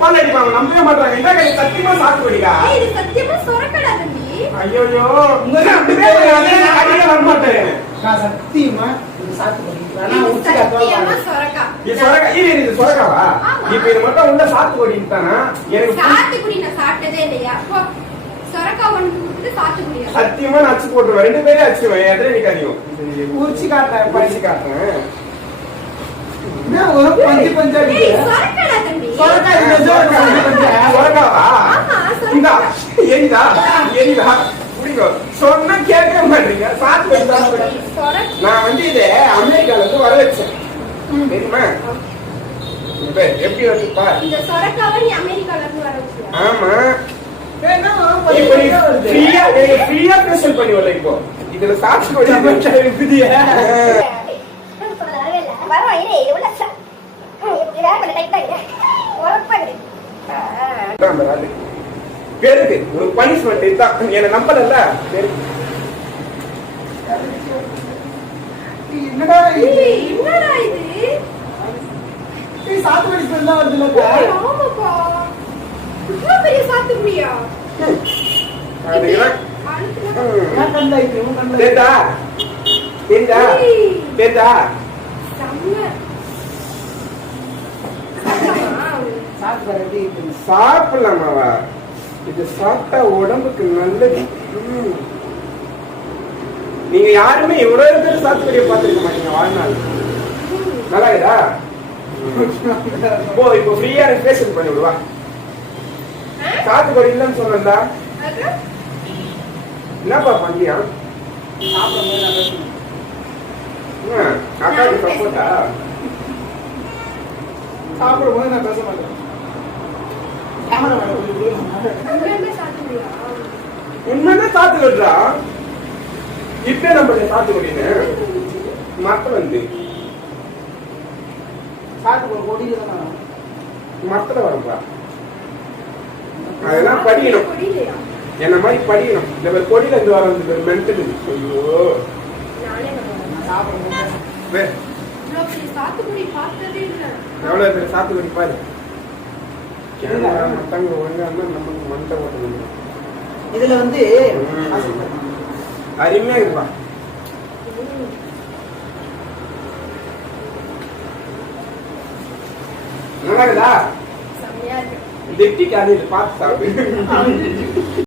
பால் அடிப்பாங்க நம்பவே மாட்டாங்க. என்ன கை சத்தியமா சாத்துக்குடிக்கா? இது சத்தியமா சொரக்கடா தம்பி. ஐயோ உங்க அப்படியே கடையில வர மாட்டேன். நான் சத்தியமா இது சாத்துக்குடி. ஆனா உச்சி சத்தியமா சொரக்கா. இது சொரக்கா. இது சொரக்காவா? இப்போ இது மட்டும் உள்ள சாத்துக்குடின்றானா? எனக்கு சாத்துக்குடி நான் சாப்பிட்டதே இல்லையா? சொரக்கா ஒன்று கொடுத்து சாத்துக்குடியா? சத்தியமா நான் அச்சு போட்டுருவேன். ரெண்டு பேரும் அச்சுவேன். எதுல எனக்கு அதிகம் உச்சி காட்டுறேன். படிச்சு காட்டுறேன். என்ன ஒரு பஞ்சு பஞ்சா இருக்கு. சொரக்கடா தம்பி. சொரக்கா இந்த பஞ்சு பஞ்சா. சொரக்காவா? இந்தா எரிதா எரிதா புடிங்க. சொன்னா கேட்க மாட்டீங்க. சாத்துக்குடி நான் வந்து இதை அமெரிக்கால இருந்து வர வச்சேன். தெரியுமா? எப்படி வந்து பாரு. இந்த சொரக்காவை நீ அமெரிக்கால இருந்து வர வச்சியா? ஆமா. என்ன இப்படி ஃப்ரீயா ஸ்பெஷல் பண்ணி வரல. இப்போ இதுல சாத்துக்குடி இருக்குதியே. பேருக்கு ஒரு பனிஷ்மெண்ட் இதுதான். என்ன நம்பல என்னடா இது? என்னடா இது? சாத்துக்குடி ஸ்மெல் வருதுல. ஆமாப்பா. இவ்ளோ பெரிய சாத்துக்குடியா? நான் கண்டாயிட்டு தேண்டா தேண்டா தேண்டா சாப்பிடலாமாவா? இது சாப்பிட்டா உடம்புக்கு நல்லது. நீங்க யாருமே இவ்வளவு பேர் சாத்துக்குடியை பார்த்திருக்க மாட்டீங்க வாழ்நாள். நல்லா இதா போ. இப்போ ஃப்ரீயா ஸ்பெஷல் பண்ணி விடுவா. சாத்துக்குடி இல்லைன்னு சொன்னா என்னப்பா பண்ணியா? அக்காவுக்கு சப்போர்ட்டா? சாப்பிடும்போது நான் பேச மாட்டேன். உண்மையிலே சாத்துக்குடிடா. இப்ப நம்ம சாத்துக்குடின்னு மரத்துல வந்து சாத்துக்குடி கொடியில தான் மரத்துல வரும்பா. அதெல்லாம் படிக்கணும். என்ன மாதிரி படிக்கணும். இந்த கொடியில இருந்து வர மென்டல். ஐயோ சாத்துக்குடி பார்த்ததே இல்ல. எவ்வளவு பேர் சாத்துக்குடி பாரு. மத்தவங்க ஒழுங்கா இருந்தா நமக்கு மண்டை ஓட்டணும். இதுல வந்து அருமையா இருப்பா. நல்லா இருக்குதா? செமையா இருக்கு. திட்டிக்காது. இது பார்த்து சாப்பிடு.